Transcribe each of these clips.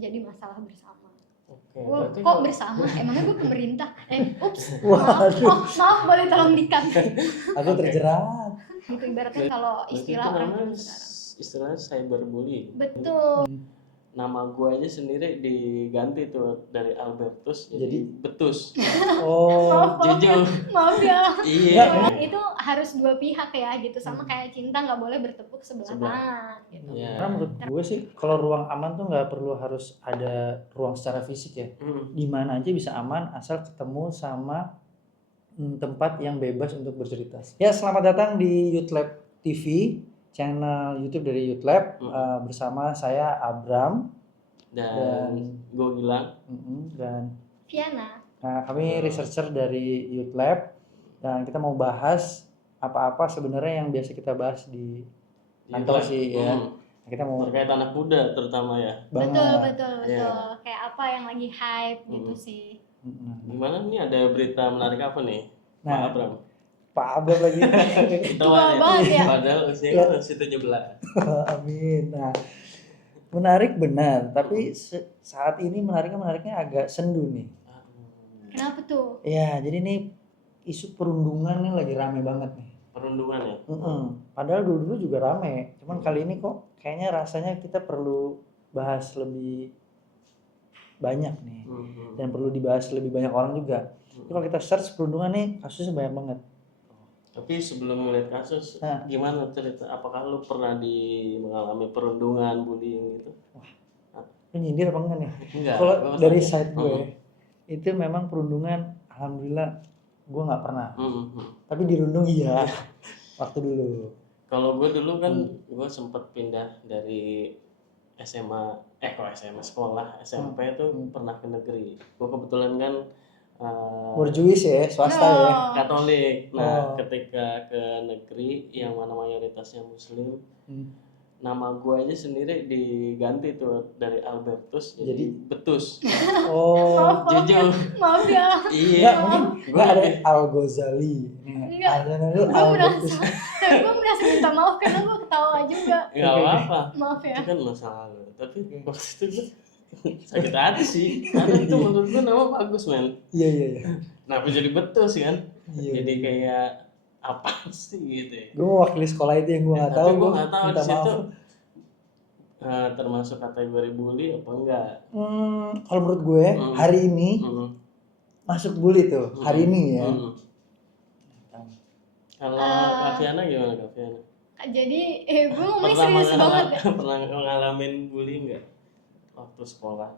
menjadi masalah bersama. Oke, Wah, berarti kok bersama? Emangnya gue pemerintah? Waduh. Maaf boleh tolong dikat. Aku terjerat. Gitu ibaratnya kalau berarti istilah itu orang namanya zaman sekarang. istilahnya cyberbullying. Betul. Nama gue aja sendiri diganti tuh dari Albertus jadi Betus. Oh, Jujur. Maaf ya. Iya. Cuman itu harus dua pihak ya gitu, sama kayak cinta nggak boleh bertepuk sebelah tangan gitu. Iya. karena menurut gue sih kalau ruang aman tuh nggak perlu harus ada ruang secara fisik ya. Di mana aja bisa aman asal ketemu sama tempat yang bebas untuk bercerita. Ya, selamat datang di Youth Lab TV, channel YouTube dari Youth Lab. Bersama saya Abram Dan gue Gilang. dan Viana. Nah, kami researcher dari Youth Lab dan kita mau bahas apa-apa sebenarnya yang biasa kita bahas di kantor sih ya. Kita mau terkait anak muda terutama ya. Betul. Iya. Kayak apa yang lagi hype gitu sih. Gimana nih, ada berita menarik apa nih? Pak Abram. Pak Abram lagi. Tua banget ya. Padahal usianya masih 17. Amin. Nah, menarik benar, tapi saat ini menariknya agak sendu nih. Kenapa tuh? Ya, jadi nih isu perundungan nih lagi rame banget nih. Perundungan ya? Padahal dulu juga rame, cuman kali ini kok kayaknya rasanya kita perlu bahas lebih banyak nih, dan perlu dibahas lebih banyak orang juga. Kalau kita search perundungan nih kasusnya banyak banget. Tapi sebelum melihat kasus, gimana cerita? Apakah lu pernah mengalami perundungan, bullying gitu? Lu nyindir apa enggak nih? Enggak. Kalau dari side gue, itu memang perundungan, alhamdulillah gue nggak pernah. Tapi dirundung iya, waktu dulu. Kalau gue dulu kan, gue sempet pindah dari SMA, sekolah SMP tuh pernah ke negeri. Gue kebetulan kan Borjuis ya, swasta ya. Katolik. Nah, ketika ke negeri yang mana mayoritasnya Muslim, nama gue aja sendiri diganti tuh dari Albertus jadi Betus. Oh, Jujur. Maaf ya. Iya. Nggak ada Al-Ghazali. Enggak. Gue merasa minta maaf karena gue ketawa juga. Nggak apa-apa. Maaf ya. Itu kan masa lalu. Tapi waktu itu gue sakit hati sih. Karena itu menurut gue nama bagus, men. Iya. Kenapa jadi Betus kan? Iya. Jadi kayak apa sih gitu ya. Gue mewakili sekolah itu yang gue nggak tahu. Tapi gue nggak tahu di situ termasuk kategori bully apa enggak. Kalau menurut gue hari ini masuk bully tuh hari ini ya. Kalau Kaviana gimana, Kaviana? Jadi gue ngomongnya serius banget ya. Pernah ngalamin bully enggak waktu sekolah?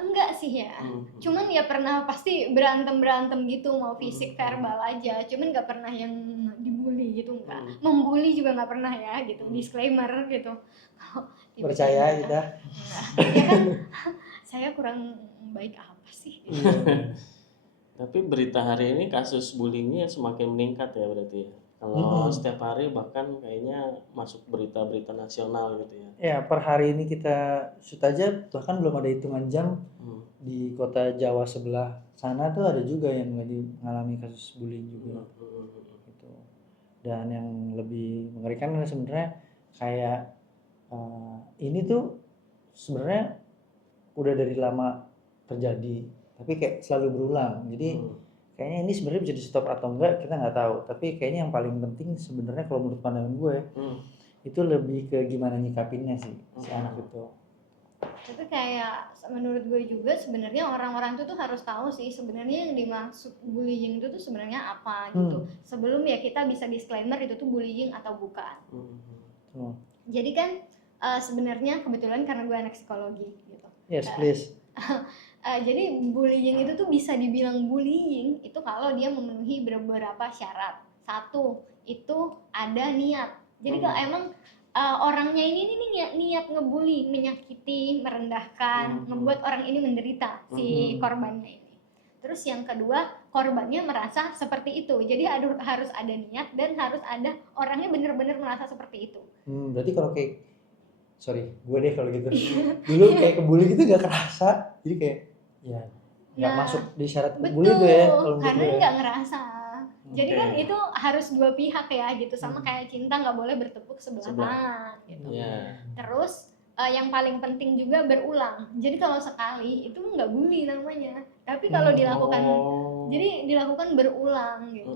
Enggak sih ya. Cuman ya pernah pasti berantem gitu, mau fisik verbal aja. Cuman nggak pernah yang dibully gitu, enggak. Membuli juga nggak pernah ya gitu. Disclaimer gitu. Percaya kita. Ya kan saya kurang baik apa sih? Tapi berita hari ini kasus bullyingnya semakin meningkat ya berarti ya. Kalau setiap hari bahkan kayaknya masuk berita-berita nasional gitu ya. Ya, per hari ini kita shoot aja bahkan belum ada hitungan jam di kota Jawa sebelah sana tuh ada juga yang lagi mengalami kasus bullying juga. Gitu. Dan yang lebih mengerikan adalah sebenarnya kayak ini tuh sebenarnya udah dari lama terjadi, tapi kayak selalu berulang. Jadi kayaknya ini sebenarnya bisa di stop atau enggak kita nggak tahu. Tapi kayaknya yang paling penting sebenarnya kalau menurut pandangan gue itu lebih ke gimana nyikapinnya sih si anak itu. Tapi kayak menurut gue juga sebenarnya orang-orang itu tuh harus tahu sih sebenarnya yang dimaksud bullying itu tuh sebenarnya apa gitu. Sebelum ya kita bisa disclaimer itu tuh bullying atau bukan. Jadi kan sebenarnya kebetulan karena gue anak psikologi gitu. Yes, please. Jadi bullying itu tuh bisa dibilang bullying itu kalau dia memenuhi beberapa syarat. Satu, itu ada niat. Jadi kalau emang orangnya ini niat ngebully, menyakiti, merendahkan, membuat orang ini menderita, si korbannya ini. Terus yang kedua, korbannya merasa seperti itu. Jadi harus ada niat dan harus ada orangnya benar-benar merasa seperti itu. Berarti kalau kayak gue deh kalau gitu. Dulu kayak kebully gitu gak kerasa. Jadi kayak ya nggak masuk di syarat bully tuh ya kalau karena nggak ngerasa. Jadi kan Okay. itu harus dua pihak ya gitu, sama kayak cinta nggak boleh bertepuk sebelah tangan gitu. Yeah. Terus yang paling penting juga berulang. Jadi kalau sekali itu nggak bully namanya. Tapi kalau dilakukan, jadi dilakukan berulang gitu.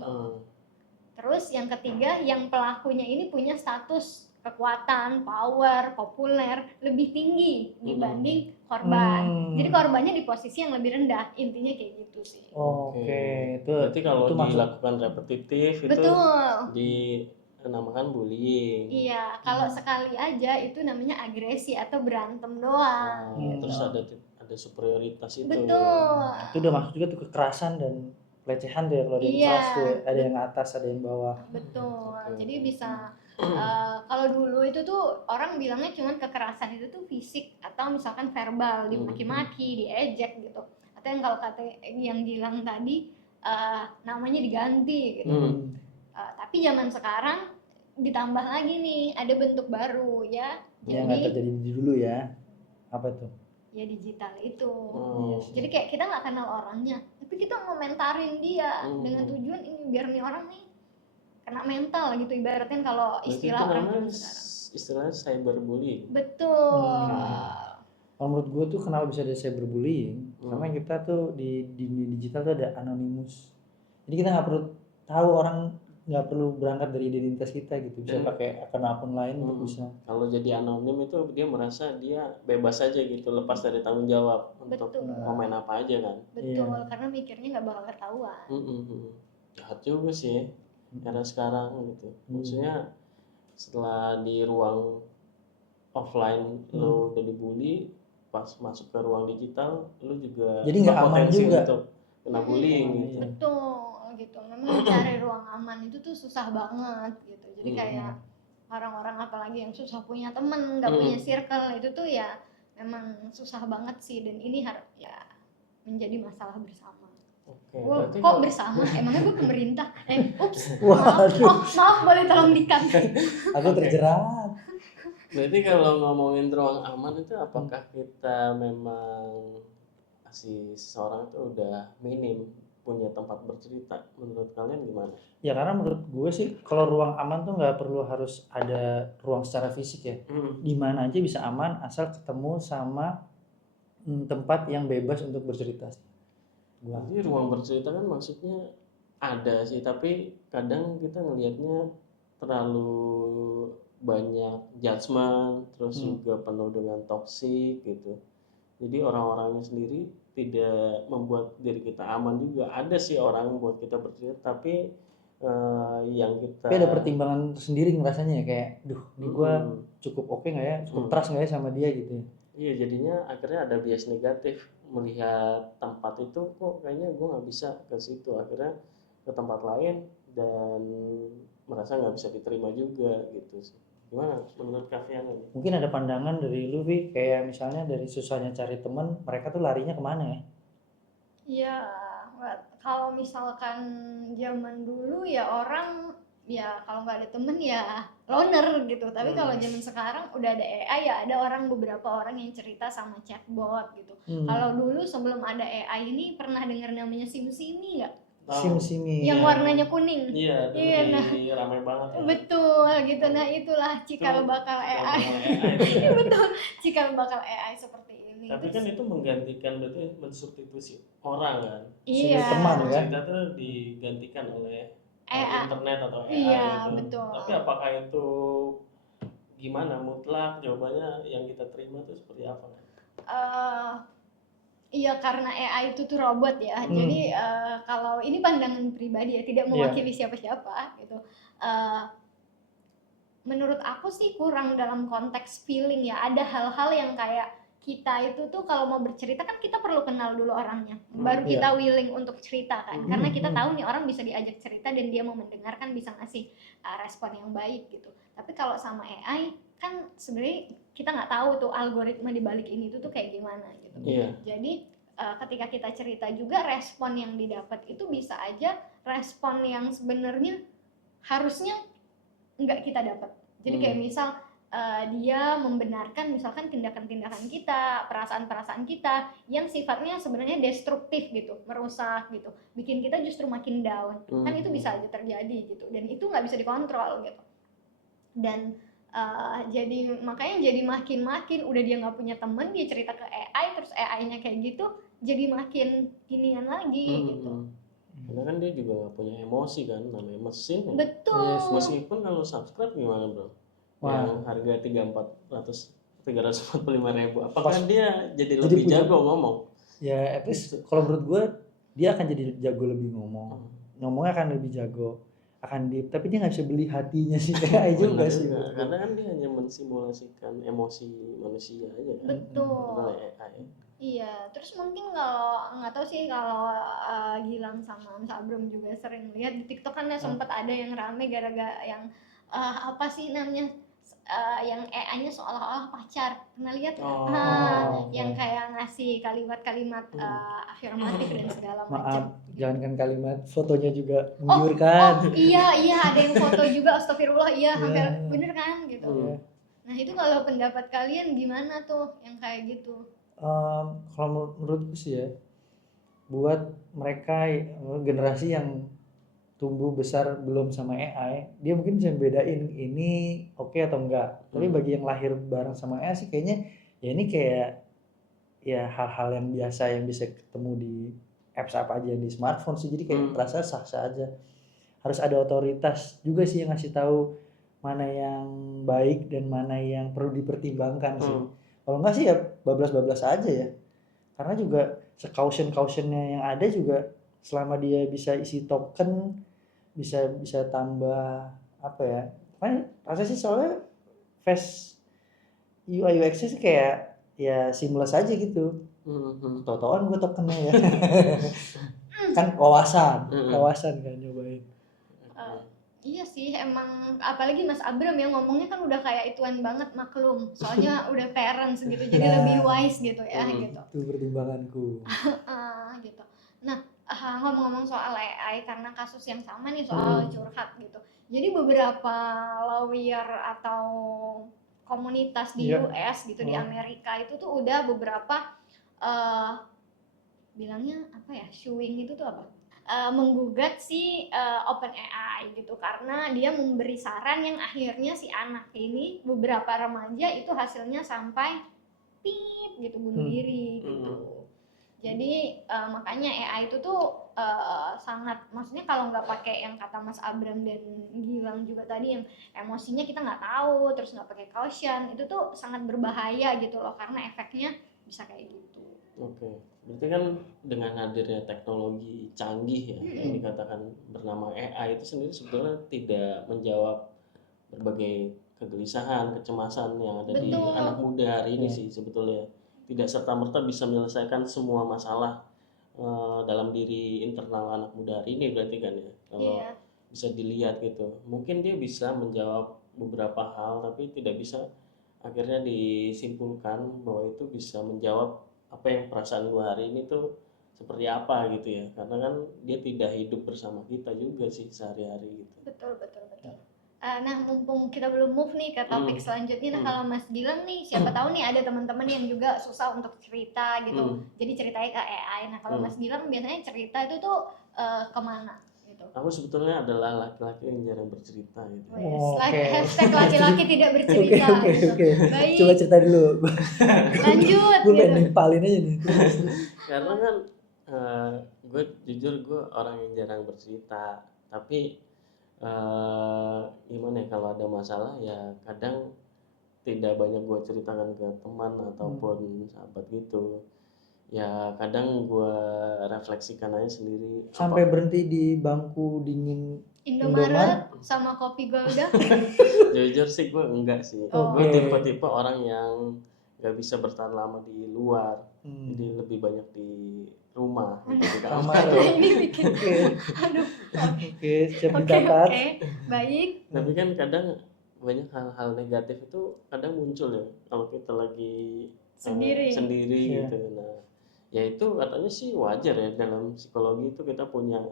Terus yang ketiga, yang pelakunya ini punya status kekuatan, power, populer lebih tinggi dibanding korban. Jadi korbannya di posisi yang lebih rendah. Intinya kayak gitu sih. Oke. Itu berarti kalau itu dilakukan repetitif itu dinamakan bullying. Iya, kalau sekali aja itu namanya agresi atau berantem doang. Terus ada superioritas itu. Betul. Itu udah masuk juga tuh kekerasan dan pelecehan tuh ya, kalau di kelas tuh ada yang atas ada yang bawah. Betul. Jadi bisa kalau dulu itu tuh orang bilangnya cuma kekerasan itu tuh fisik atau misalkan verbal, dimaki-maki, diejek gitu. Atau yang kalau kata yang bilang tadi namanya diganti gitu. Tapi zaman sekarang ditambah lagi nih, ada bentuk baru ya. Yang nggak terjadi dulu ya. Apa tuh? Ya digital itu. Jadi kayak kita nggak kenal orangnya, tapi kita ngomentarin dia dengan tujuan ini biar nih orang nih kena mental gitu, ibaratnya kalau istilah orang sekarang. Istilahnya cyberbullying. Betul. Kalau menurut gue tuh kenapa bisa ada cyberbullying? Karena kita tuh di dunia digital tuh ada anonymous. Jadi kita nggak perlu tahu orang, nggak perlu berangkat dari identitas kita gitu, bisa pakai akun lain untuk bisa. Kalau jadi anonim itu dia merasa dia bebas aja gitu, lepas dari tanggung jawab untuk komen apa aja kan. Betul, karena mikirnya nggak bakal ketahuan. Jahat juga sih karena sekarang gitu. Maksudnya setelah di ruang offline lo udah dibully, pas masuk ke ruang digital lo juga jadi nggak aman juga untuk kena bullying gitu. Betul gitu, memang mencari ruang aman itu tuh susah banget gitu. Jadi kayak orang-orang apalagi yang susah punya temen, nggak punya circle, itu tuh ya memang susah banget sih. Dan ini harus ya menjadi masalah bersama. Kok bersama? Emangnya gue pemerintah? Maaf boleh tolong di-cut. Aku terjerat. Berarti kalau ngomongin ruang aman itu apakah kita memang si seseorang itu udah minim punya tempat bercerita? Menurut kalian gimana? Ya karena menurut gue sih kalau ruang aman tuh nggak perlu harus ada ruang secara fisik ya. Di mana aja bisa aman asal ketemu sama tempat yang bebas untuk bercerita. Jadi ruang bercerita kan maksudnya ada sih, tapi kadang kita ngelihatnya terlalu banyak judgement, terus juga penuh dengan toksik gitu. Jadi orang-orangnya sendiri tidak membuat diri kita aman juga. Ada sih orang buat kita bercerita, tapi yang kita. Tapi ada pertimbangan sendiri ngerasanya ya, kayak, ini gue cukup oke nggak ya, cukup trust nggak ya sama dia gitu. Iya, jadinya akhirnya ada bias negatif melihat tempat itu, kok kayaknya gue nggak bisa ke situ. Akhirnya ke tempat lain dan merasa nggak bisa diterima juga gitu sih. Gimana menurut Kaviana? Mungkin ada pandangan dari lu, Vi, kayak misalnya dari susahnya cari teman, mereka tuh larinya kemana ya? Iya, kalau misalkan zaman dulu ya orang ya kalau nggak ada temen ya loner gitu. Tapi kalau zaman sekarang udah ada AI ya ada beberapa orang yang cerita sama chatbot gitu. Kalau dulu sebelum ada AI ini pernah dengar namanya SimSimi nggak? SimSimi yang warnanya kuning. Iya, nah ramai banget ya. Betul gitu. Nah itulah cikal bakal AI. Betul, cikal bakal AI seperti ini. Tapi kan itu menggantikan, berarti mensubstitusi orang kan. Iya. Teman kan. Kita tuh digantikan oleh internet atau AI iya, itu. Betul. Tapi apakah itu gimana mutlak? Jawabannya yang kita terima itu seperti apa? Iya, karena AI itu tuh robot ya. Jadi kalau ini pandangan pribadi ya, tidak mewakili siapa-siapa gitu. Menurut aku sih kurang dalam konteks feeling ya. Ada hal-hal yang kayak kita itu tuh kalau mau bercerita kan kita perlu kenal dulu orangnya. Baru kita willing untuk cerita kan. Karena kita tahu nih orang bisa diajak cerita dan dia mau mendengarkan, bisa ngasih respon yang baik gitu. Tapi kalau sama AI kan sebenarnya kita nggak tahu tuh algoritma di balik ini tuh kayak gimana gitu. Jadi ketika kita cerita juga respon yang didapat itu bisa aja respon yang sebenarnya harusnya nggak kita dapat. Jadi kayak misal dia membenarkan misalkan tindakan-tindakan kita, perasaan-perasaan kita yang sifatnya sebenarnya destruktif gitu, merusak gitu, bikin kita justru makin down. Kan itu bisa aja terjadi gitu, dan itu nggak bisa dikontrol gitu. Dan Jadi makanya jadi makin udah dia nggak punya temen, dia cerita ke AI terus AI-nya kayak gitu, jadi makin inian lagi gitu. Karena kan dia juga nggak punya emosi kan, namanya mesin ya. Betul. Meskipun kalau subscribe gimana bro? Wah. Yang harga 345.000, apakah Pas- dia jadi jadi lebih punya- jago ngomong? Ya at least kalau menurut gue dia akan jadi jago lebih ngomongnya akan lebih jago, tapi dia nggak bisa beli hatinya sih AI juga Benar sih juga, menurut gue. karena kan dia hanya mensimulasikan emosi manusia aja kan. Betul. Oleh AI. Iya, terus mungkin kalau nggak tahu sih kalau Gilang sama Mas Abram juga sering lihat di TikTok kan ya sempet ada yang rame gara-gara yang apa sih namanya yang AI-nya seolah-olah pacar. Pernah lihat nggak? Yang kayak ngasih kalimat-kalimat afirmatif dan segala macam. Maaf, jangankan kalimat, fotonya juga menggiurkan. Iya ada yang foto juga, astagfirullah, iya hampir bener kan gitu. Nah itu kalau pendapat kalian gimana tuh yang kayak gitu? Kalau menurutku sih ya, buat mereka generasi yang tumbuh besar belum sama AI, dia mungkin bisa bedain ini oke atau enggak. Tapi bagi yang lahir bareng sama AI sih kayaknya ya ini kayak ya hal-hal yang biasa yang bisa ketemu di apps apa aja di smartphone sih, jadi kayak merasa sah-sah aja. Harus ada otoritas juga sih yang ngasih tahu mana yang baik dan mana yang perlu dipertimbangkan sih. Kalau enggak sih ya bablas-bablas aja ya. Karena juga caution-cautionnya yang ada juga selama dia bisa isi token, bisa tambah apa ya? Kan rasa sih soalnya face UI UX sih kayak ya seamless aja gitu. Totoan gue tokennya ya. Kan wawasan kan nyobain. Iya sih, emang apalagi Mas Abram yang ngomongnya kan udah kayak ituan banget, maklum. Soalnya udah parents gitu, jadi lebih wise gitu ya gitu. Itu pertimbanganku. Gitu. Nah, ngomong-ngomong soal AI karena kasus yang sama nih soal curhat gitu. Jadi beberapa lawyer atau komunitas di US gitu di Amerika itu tuh udah beberapa bilangnya apa ya, suing itu tuh apa? Menggugat si OpenAI gitu karena dia memberi saran yang akhirnya si anak ini beberapa remaja itu hasilnya sampai pip gitu bunuh diri gitu. Jadi makanya AI itu tuh sangat, maksudnya kalau nggak pakai yang kata Mas Abram dan Gilang juga tadi yang emosinya kita nggak tahu, terus nggak pakai caution, itu tuh sangat berbahaya gitu loh karena efeknya bisa kayak gitu. Oke, berarti kan dengan hadirnya teknologi canggih ya yang dikatakan bernama AI itu sendiri sebetulnya tidak menjawab berbagai kegelisahan, kecemasan yang ada di anak muda hari ini sih sebetulnya. Tidak serta-merta bisa menyelesaikan semua masalah dalam diri internal anak muda hari ini berarti kan ya. Kalau bisa dilihat gitu. Mungkin dia bisa menjawab beberapa hal tapi tidak bisa akhirnya disimpulkan bahwa itu bisa menjawab apa yang perasaan gua hari ini tuh seperti apa gitu ya, karena kan dia tidak hidup bersama kita juga sih sehari-hari gitu. Betul. Nah mumpung kita belum move nih ke topik selanjutnya, nah kalau Mas Gilang nih siapa tahu nih ada teman-teman yang juga susah untuk cerita gitu, jadi ceritanya ke AI. Nah kalau Mas Gilang biasanya cerita itu tuh kemana gitu? Aku sebetulnya adalah laki-laki yang jarang bercerita gitu. Hashtag laki-laki tidak bercerita. Oke. Coba cerita dulu. Lanjut. Gue pengen nimpalin aja nih. Karena kan gue jujur gue orang yang jarang bercerita, tapi gimana ya, kalau ada masalah ya kadang tidak banyak gue ceritakan ke teman ataupun sahabat gitu. Ya kadang gue refleksikan aja sendiri. Sampai berhenti di bangku dingin Indomaret sama kopi Golda. Jujur sih gue enggak sih. Gue tipe-tipe orang yang gak bisa bertahan lama di luar. Jadi lebih banyak di rumah gitu, di kamar. Ini bikin siap didapat. Baik. Tapi kan kadang banyak hal-hal negatif itu kadang muncul ya kalau kita lagi sendiri gitu. Nah, ya itu katanya sih wajar ya, dalam psikologi itu kita punya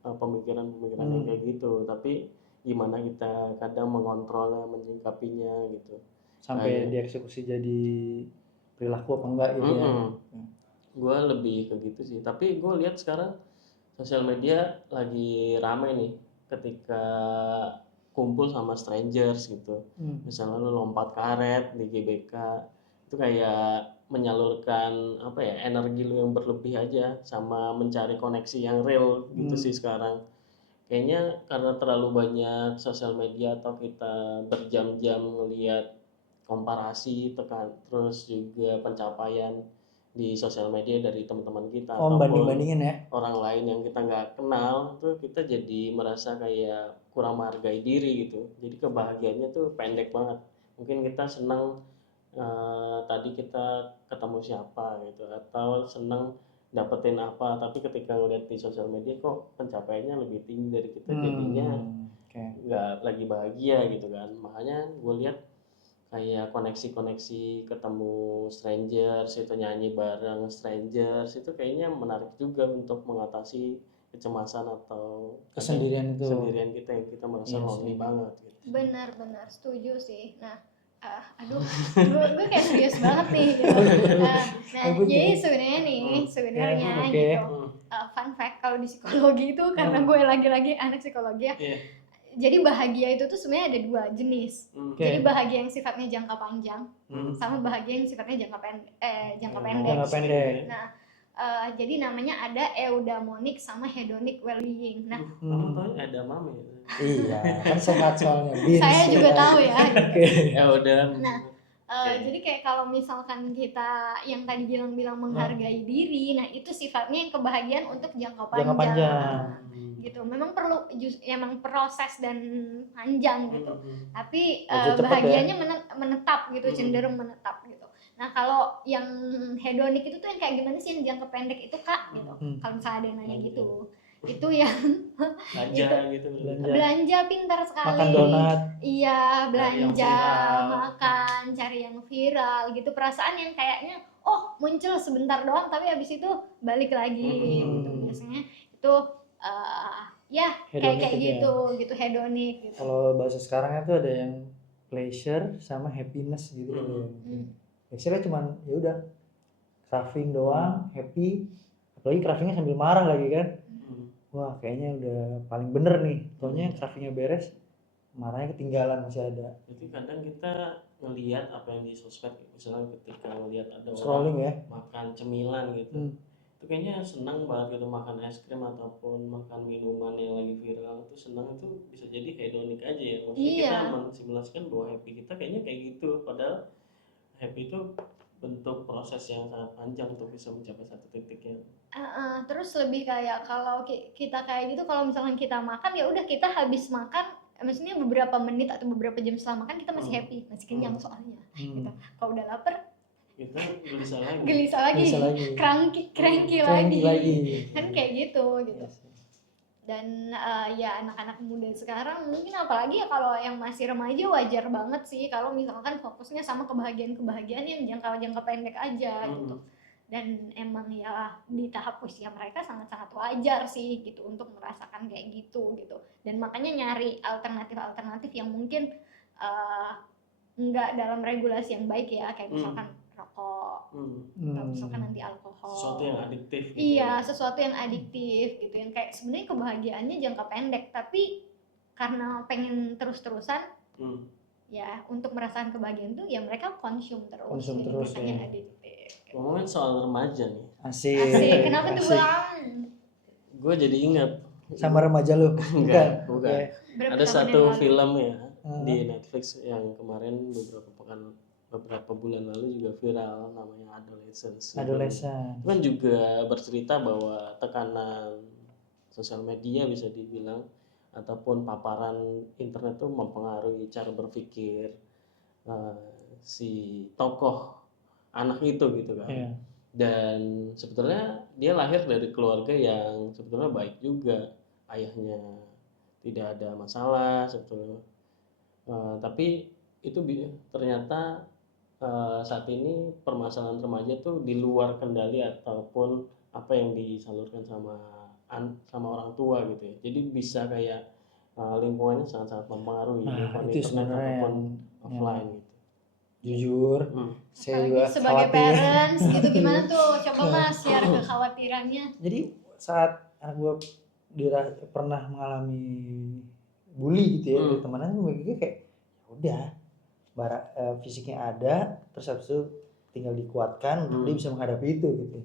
pemikiran-pemikiran yang kayak gitu. Tapi gimana kita kadang mengontrolnya, menyingkapinya gitu. Sampai dieksekusi jadi perilaku apa enggak gitu ya. Gue lebih ke gitu sih. Tapi gue lihat sekarang sosial media lagi ramai nih ketika kumpul sama strangers gitu. Misalnya lu lompat karet di GBK, itu kayak menyalurkan apa ya, energi lu yang berlebih aja sama mencari koneksi yang real gitu sih sekarang. Kayaknya karena terlalu banyak sosial media atau kita berjam-jam ngelihat komparasi terus juga pencapaian di sosial media dari teman-teman kita ataupun banding-bandingin ya. orang lain yang kita nggak kenal, tuh kita jadi merasa kayak kurang menghargai diri gitu. Jadi kebahagiaannya tuh pendek banget. Mungkin kita senang tadi kita ketemu siapa gitu, atau senang dapetin apa, tapi ketika ngeliat di sosial media kok pencapaiannya lebih tinggi dari kita, jadinya nggak lagi bahagia gitu kan. Makanya gue lihat kayak koneksi-koneksi ketemu strangers itu, nyanyi bareng strangers itu kayaknya menarik juga untuk mengatasi kecemasan atau kesendirian kita yang kita merasa lonely banget gitu. Benar setuju sih. Nah gue kayak serius banget nih gitu. Jadi sebenarnya gitu, fun fact kalau di psikologi itu, karena gue lagi-lagi anak psikologi ya, jadi bahagia itu tuh sebenarnya ada 2 jenis. Jadi bahagia yang sifatnya jangka panjang sama bahagia yang sifatnya jangka pendek. Nah, jadi namanya ada eudaimonic sama hedonic well-being. Nah, ada mami. Iya, kan sehat soalnya. Saya juga tahu ya. Nah, jadi kayak kalau misalkan kita yang tadi bilang menghargai diri, nah itu sifatnya yang kebahagiaan untuk jangka panjang. Gitu. Memang perlu emang proses dan panjang gitu. Tapi bahagianya menetap gitu, cenderung menetap gitu. Nah, kalau yang hedonic itu tuh yang kayak gimana sih yang jangka pendek itu, Kak? Gitu. Kalau misalnya ada yang nanya gitu. Itu yang belanja pintar sekali. Makan donat. Iya, belanja, makan, cari yang viral gitu. Perasaan yang kayaknya muncul sebentar doang tapi habis itu balik lagi gitu. Biasanya itu kayak gitu hedonic gitu. Kalau bahasa sekarangnya tuh ada yang pleasure sama happiness gitu. Biasanya cuman ya udah craving doang, happy. Apalagi cravingnya sambil marah lagi kan. Wah, kayaknya udah paling bener nih. Taunya cravingnya beres, marahnya ketinggalan masih ada. Jadi kadang kita ngelihat apa yang di sosmed, misalnya ketika ngelihat ada scrolling orang ya, makan cemilan gitu, itu kayaknya senang banget gitu, makan es krim ataupun makan minuman yang lagi viral, itu senang, itu bisa jadi hedonik aja ya. Maksudnya kita mensimulasikan bahwa happy kita kayaknya kayak gitu, padahal happy itu bentuk proses yang sangat panjang untuk bisa mencapai satu titik yang terus lebih kayak kalau kita kayak gitu, kalau misalkan kita makan ya udah, kita habis makan maksudnya beberapa menit atau beberapa jam setelah makan kita masih happy, masih kenyang soalnya gitu. Kalau udah lapar kita gelisah lagi. cranky lagi kan kayak gitu. Dan ya anak-anak muda sekarang mungkin, apalagi ya kalau yang masih remaja, wajar banget sih kalau misalkan fokusnya sama kebahagiaan yang jangka pendek aja gitu. Dan emang ya di tahap usia mereka sangat-sangat wajar sih gitu untuk merasakan kayak gitu. Dan makanya nyari alternatif yang mungkin nggak dalam regulasi yang baik ya, kayak misalkan rokok, atau misalkan nanti alkohol, sesuatu yang adiktif gitu. Iya, sesuatu yang adiktif gitu, yang kayak sebenarnya kebahagiaannya jangka pendek, tapi karena pengen terus-terusan ya untuk merasakan kebahagiaan tuh ya mereka konsum terus makanya adiktif. Ngomongin soal remaja nih, asik. Kenapa tuh Bang? Gue jadi ingat sama remaja lu. Bukan. Ada satu film ya di Netflix yang kemarin beberapa bulan lalu juga viral, namanya Adolescence. Itu kan juga bercerita bahwa tekanan sosial media bisa dibilang ataupun paparan internet tuh mempengaruhi cara berpikir si tokoh anak itu gitu kan. Dan sebetulnya dia lahir dari keluarga yang sebetulnya baik juga, ayahnya tidak ada masalah sebetulnya, tapi itu ternyata saat ini permasalahan remaja tuh di luar kendali ataupun apa yang disalurkan sama orang tua gitu ya. Jadi bisa kayak lingkungannya sangat-sangat mempengaruhi, lingkungan internet ataupun offline gitu. Jujur, saya juga sebagai khawatir. parents gitu, gimana tuh? Coba Mas share kekhawatirannya. Jadi saat anak gue pernah mengalami bully gitu ya, Hmm. dari temenan gue kayak ya udah fisiknya ada, terus habis itu tinggal dikuatkan untuk dia bisa menghadapi itu gitu.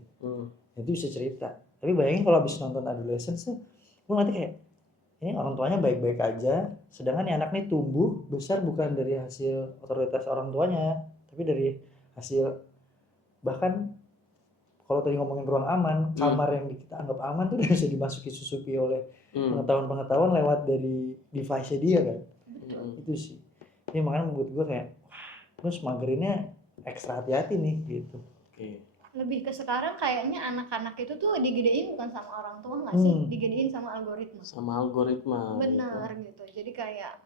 Itu bisa cerita. Tapi bayangin kalau habis nonton Adolescence tuh gue nanti kayak ini orang tuanya baik-baik aja, sedangkan anak nih tumbuh besar bukan dari hasil otoritas orang tuanya, tapi dari hasil, bahkan kalau tadi ngomongin ruang aman, kamar yang kita anggap aman tuh udah bisa susupi oleh pengetahuan lewat dari device-nya dia kan. Itu sih. Ini makanya menurut gue kayak terus magerinnya ekstra hati-hati nih gitu. Lebih ke sekarang kayaknya anak-anak itu tuh digedein bukan sama orang tua nggak sih, digedein sama algoritma. Benar gitu. Jadi kayak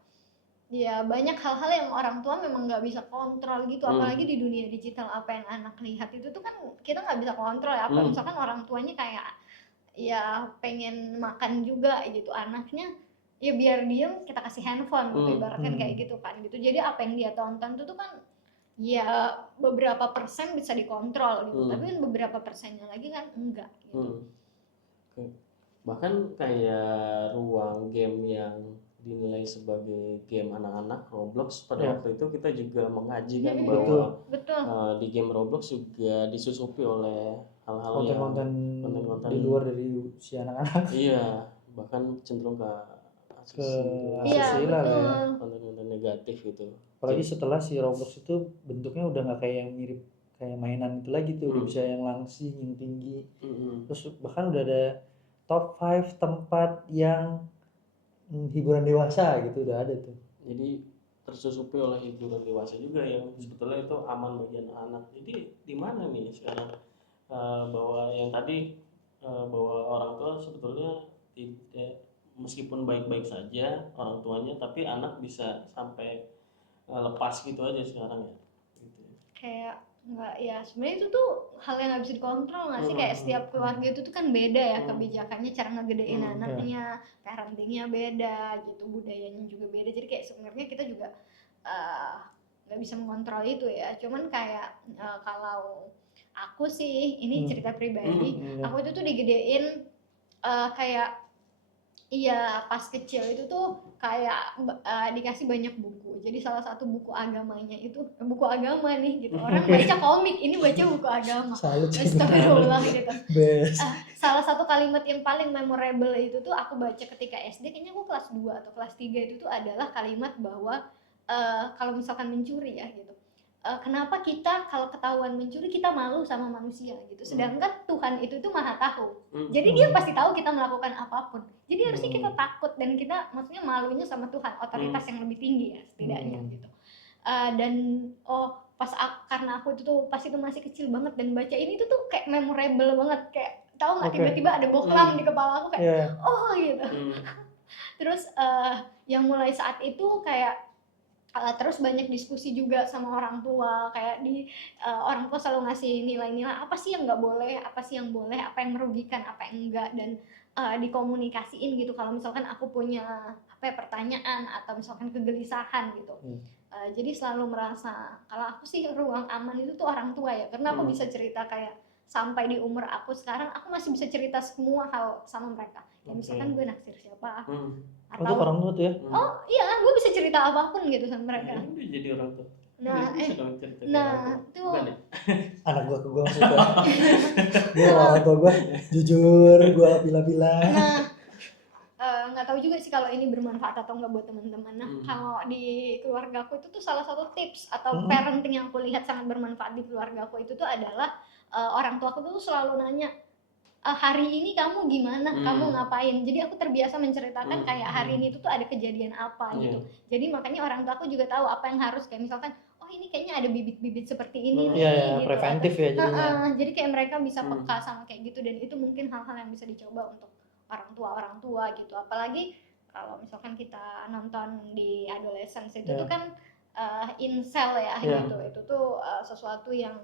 ya banyak hal-hal yang orang tua memang nggak bisa kontrol gitu, apalagi di dunia digital. Apa yang anak lihat itu tuh kan kita nggak bisa kontrol ya. Apa misalkan orang tuanya kayak ya pengen makan juga gitu anaknya, ya biar diem kita kasih handphone gitu, ibaratkan kayak gitu kan gitu. Jadi apa yang dia tonton tuh kan ya beberapa persen bisa dikontrol gitu, tapi kan beberapa persennya lagi kan enggak gitu. Bahkan kayak ruang game yang dinilai sebagai game anak-anak Roblox pada waktu itu kita juga mengaji kan bahwa di game Roblox juga disusupi oleh hal-hal konten-konten di luar dari si anak-anak. Iya, bahkan cenderung ke asusila lah ya, konten-konten negatif gitu. Apalagi setelah si Roblox itu bentuknya udah nggak kayak yang mirip kayak mainan itu lagi tuh, udah bisa yang langsing, yang tinggi. Terus bahkan udah ada top 5 tempat yang hiburan dewasa gitu udah ada tuh. Jadi tersusupi oleh hiburan dewasa juga yang sebetulnya itu aman bagi anak-anak. Jadi di mana nih sekarang bahwa yang tadi bahwa orang tua sebetulnya tidak, meskipun baik-baik saja orang tuanya, tapi anak bisa sampai lepas gitu aja sekarang ya gitu. Kayak nggak ya, sebenarnya itu tuh hal yang nggak bisa dikontrol nggak sih, kayak setiap keluarga itu tuh kan beda ya kebijakannya, cara ngegedein anaknya, parentingnya beda gitu, budayanya juga beda. Jadi kayak sebenarnya kita juga nggak bisa mengontrol itu ya. Cuman kayak kalau aku sih ini cerita pribadi, aku itu tuh digedein kayak iya pas kecil itu tuh kayak dikasih banyak buku. Jadi salah satu buku agamanya itu buku agama nih gitu. Orang baca komik, ini baca buku agama. Astagfirullah gitu. Salah satu kalimat yang paling memorable itu tuh aku baca ketika SD, kayaknya aku kelas 2 atau kelas 3 itu tuh adalah kalimat bahwa kalau misalkan mencuri ya gitu. Kenapa kita kalau ketahuan mencuri kita malu sama manusia gitu, sedangkan Tuhan itu tuh maha tahu, jadi dia pasti tahu kita melakukan apapun, jadi harusnya kita takut dan kita maksudnya malunya sama Tuhan, otoritas yang lebih tinggi ya setidaknya gitu. Dan karena aku itu tuh pas itu masih kecil banget dan baca ini tuh kayak memorable banget, kayak tahu nggak tiba-tiba ada boklam di kepala aku kayak oh gitu. Terus yang mulai saat itu kayak terus banyak diskusi juga sama orang tua, kayak orang tua selalu ngasih nilai-nilai apa sih yang nggak boleh, apa sih yang boleh, apa yang merugikan, apa yang enggak, dan dikomunikasiin gitu kalau misalkan aku punya pertanyaan atau misalkan kegelisahan gitu. Jadi selalu merasa kalau aku sih ruang aman itu tuh orang tua ya, karena aku bisa cerita kayak sampai di umur aku sekarang aku masih bisa cerita semua hal sama mereka. Ya misalkan gue naksir siapa atau orang tua tuh ya, oh iya gue bisa cerita apapun gitu sama mereka. Jadi orang tua. Nah tuh anak gue ke gue maksudnya gue orang tua gue jujur, gue bilang nggak tahu juga sih kalau ini bermanfaat atau nggak buat teman-teman. Nah kalau di keluarga aku itu tuh salah satu tips atau parenting yang aku lihat sangat bermanfaat di keluarga aku itu tuh adalah orang tua aku tuh selalu nanya hari ini kamu gimana, kamu ngapain. Jadi aku terbiasa menceritakan kayak hari ini tuh ada kejadian apa gitu. Jadi makanya orang tua aku juga tahu apa yang harus, kayak misalkan oh ini kayaknya ada bibit-bibit seperti ini nih gitu. Preventif ya jadinya. Jadi kayak mereka bisa peka sama kayak gitu, dan itu mungkin hal-hal yang bisa dicoba untuk orang tua gitu. Apalagi kalau misalkan kita nonton di Adolescence itu tuh kan incel ya gitu. Itu tuh sesuatu yang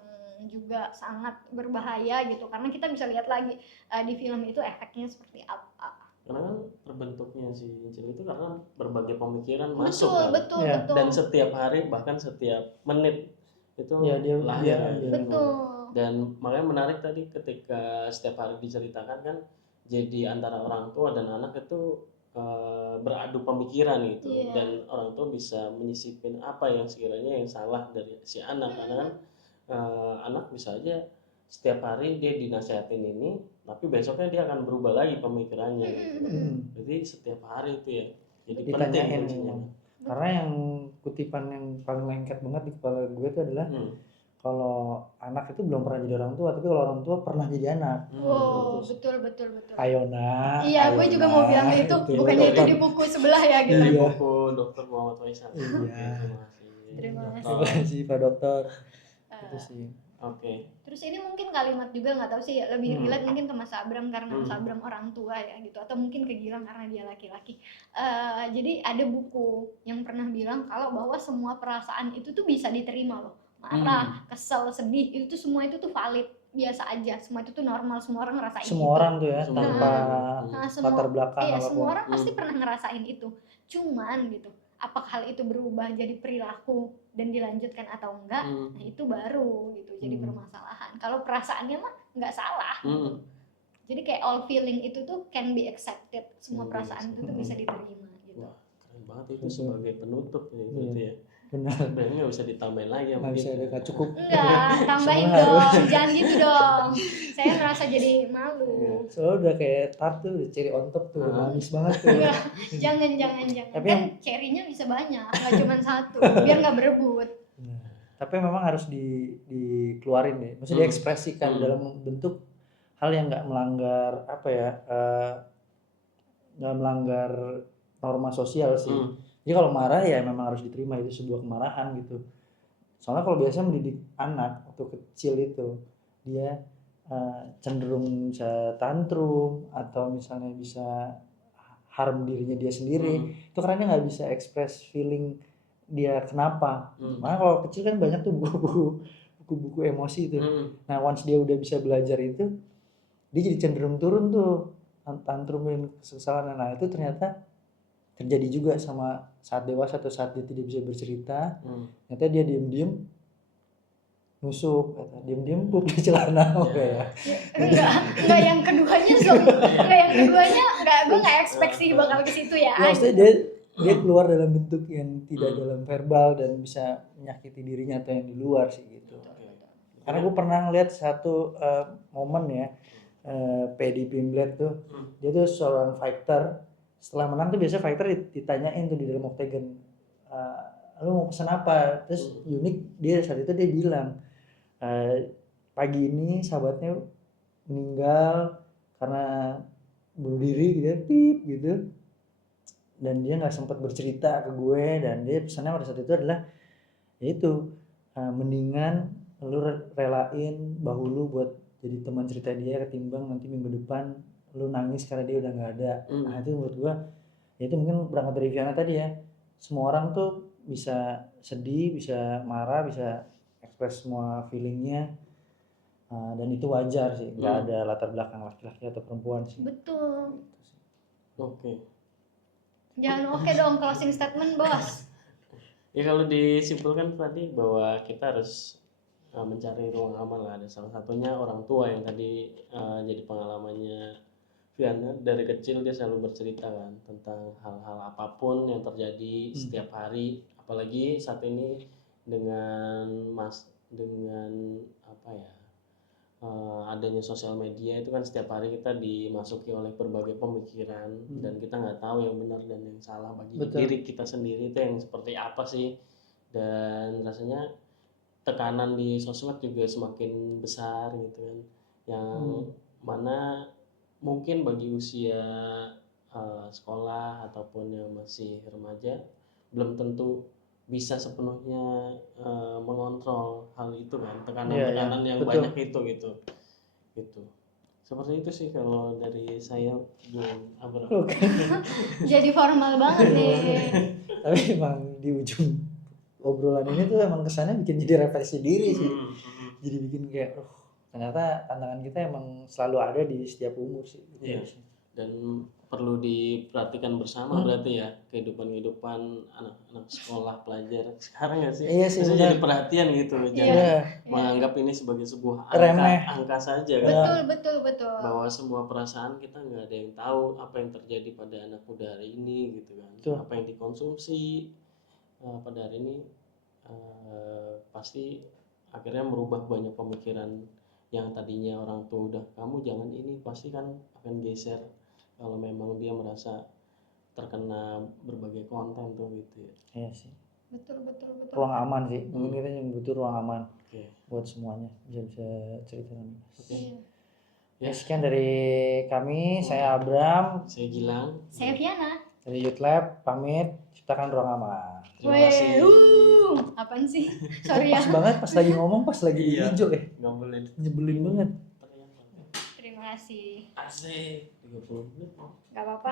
juga sangat berbahaya gitu, karena kita bisa lihat lagi di film itu efeknya seperti apa. Karena kan terbentuknya si incel itu karena berbagai pemikiran masuk kan. Betul. Dan setiap hari bahkan setiap menit itu dia lahir. Betul. Dan makanya menarik tadi ketika setiap hari diceritakan kan, jadi antara orang tua dan anak itu beradu pemikiran gitu, Iya. dan orang tua bisa menyisipin apa yang sekiranya yang salah dari si anak, karena kan anak bisa aja setiap hari dia dinasehatin ini, tapi besoknya dia akan berubah lagi pemikirannya gitu. Jadi setiap hari itu ya, jadi penting Ditanyain kuncinya. memang. Karena yang kutipan yang paling lengket banget di kepala gue itu adalah kalau anak itu belum pernah jadi orang tua, tapi kalau orang tua pernah jadi anak. Wow, betul. Ayo nak. Iya, gue juga mau bilang itu, bukannya itu di buku sebelah ya gitu. Dari Iya. buku Dr. Muhammad Faisal. Iya. Terima kasih. Terima kasih. Terima kasih Pak Dokter. Itu sih. Oke. Terus ini mungkin kalimat juga nggak tahu sih, lebih relate mungkin ke Mas Abram karena Mas Abram orang tua ya gitu, atau mungkin ke Gilang karena dia laki-laki. Jadi ada buku yang pernah bilang kalau bahwa semua perasaan itu tuh bisa diterima loh, marah, kesel, sedih, itu tuh semua itu tuh valid, biasa aja, semua itu tuh normal, semua orang ngerasain Semua itu. orang tuh ya, Semua tanpa Semua, latar belakang iya, apapun. semua orang pasti pernah ngerasain itu. Cuman gitu, apakah hal itu berubah jadi perilaku dan dilanjutkan atau enggak, nah itu baru gitu jadi permasalahan. Kalau perasaannya mah nggak salah gitu. Jadi kayak all feeling itu tuh can be accepted, semua perasaan itu tuh bisa diterima gitu. Wah, keren banget itu sebagai penutup gitu ya. Benar. Sebenarnya nggak bisa ditambahin lagi ya, Nggak bisa, ada nggak cukup. Enggak, tambahin Semua dong, harus. jangan gitu dong. Saya merasa jadi malu. Soalnya udah kayak tart tuh, udah cherry on top tuh, udah manis banget tuh. Enggak, jangan. Tapi Kan cherry-nya bisa banyak, nggak cuma satu, biar nggak berebut. Nah, tapi memang harus dikeluarin deh, maksudnya diekspresikan dalam bentuk hal yang nggak melanggar apa ya, nggak melanggar norma sosial sih. Jadi kalau marah ya memang harus diterima, itu sebuah kemarahan gitu. Soalnya kalau biasanya mendidik anak waktu kecil itu dia cenderung bisa tantrum atau misalnya bisa harm dirinya dia sendiri, itu karena dia nggak bisa express feeling dia kenapa. Makanya kalau kecil kan banyak tuh buku-buku emosi itu. Nah once dia udah bisa belajar itu, dia jadi cenderung turun tuh tantrumin kesesalan. Nah itu ternyata terjadi juga sama saat dewasa atau saat dia tidak bisa bercerita. Ternyata dia diem-diem nusuk, diem-diem pup di celana. Enggak yang keduanya gue nggak expect sih bakal ke situ ya. Maksudnya dia keluar dalam bentuk yang tidak dalam verbal dan bisa menyakiti dirinya atau yang di luar sih gitu. Karena gue pernah ngeliat satu momen ya, Paddy Pimblett tuh, dia tuh seorang fighter. Setelah menang tuh biasa fighter ditanyain tuh di dalam octagon, lu mau pesan apa? Terus unik dia saat itu dia bilang, pagi ini sahabatnya meninggal karena bunuh diri gitu, pip gitu, dan dia nggak sempat bercerita ke gue, dan dia pesannya pada saat itu adalah yaitu mendingan lu relain bahu lu buat jadi teman cerita dia ketimbang nanti minggu depan lu nangis karena dia udah nggak ada. Nah itu menurut gua ya itu mungkin berangkat dari Viana tadi ya, semua orang tuh bisa sedih, bisa marah, bisa ekspres semua feelingnya, dan itu wajar sih, nggak ada latar belakang laki-laki atau perempuan sih. Betul. Oke. Jangan oke dong closing statement bos. Ya kalau disimpulkan tadi bahwa kita harus mencari ruang aman lah, ada salah satunya orang tua yang tadi jadi pengalamannya Viana. Dari kecil dia selalu bercerita kan tentang hal-hal apapun yang terjadi setiap hari, apalagi saat ini dengan apa ya, adanya sosial media itu kan setiap hari kita dimasuki oleh berbagai pemikiran dan kita nggak tahu yang benar dan yang salah bagi diri kita sendiri itu yang seperti apa sih, dan rasanya tekanan di sosmed juga semakin besar gitu kan, yang mana mungkin bagi usia sekolah ataupun yang masih remaja belum tentu bisa sepenuhnya mengontrol hal itu kan, tekanan-tekanan yang betul. Banyak itu gitu. Seperti itu sih kalau dari saya, Bung Abram. Jadi formal banget nih. Tapi emang di ujung obrolan ini tuh emang kesannya bikin jadi refleksi diri sih. Jadi bikin kayak ternyata tantangan kita emang selalu ada di setiap umur sih. Iya. dan perlu diperhatikan bersama berarti ya kehidupan anak-anak sekolah pelajar sekarang nggak sih? Iya sih, Maksudnya benar. jadi perhatian gitu, Iya. jangan Iya. menganggap ini sebagai sebuah Remeh. angka saja kan. Betul, betul, betul. Bahwa semua perasaan kita nggak ada yang tahu apa yang terjadi pada anak muda hari ini gitu kan. Betul. Apa yang dikonsumsi pada hari ini pasti akhirnya merubah banyak pemikiran yang tadinya orang tua udah kamu jangan ini, pasti kan akan geser kalau memang dia merasa terkena berbagai konten tuh gitu ya. Iya sih. Betul, betul, betul. Ruang aman sih. Mungkin kita yang butuh ruang aman Oke. buat semuanya. Bisa cerita nanti. Oke. Iya. Ya. Sekian dari kami. Saya Abram Saya Gilang. Saya Viana. dari Youth Lab. Pamit. Ciptakan ruang aman. Terima kasih. Apaan sih? Sorry ya. Pas banget pas lagi ngomong pas lagi Iya. hijau Nggak boleh nyebelin banget. Terima kasih. asik 30 menit. Gak apa-apa.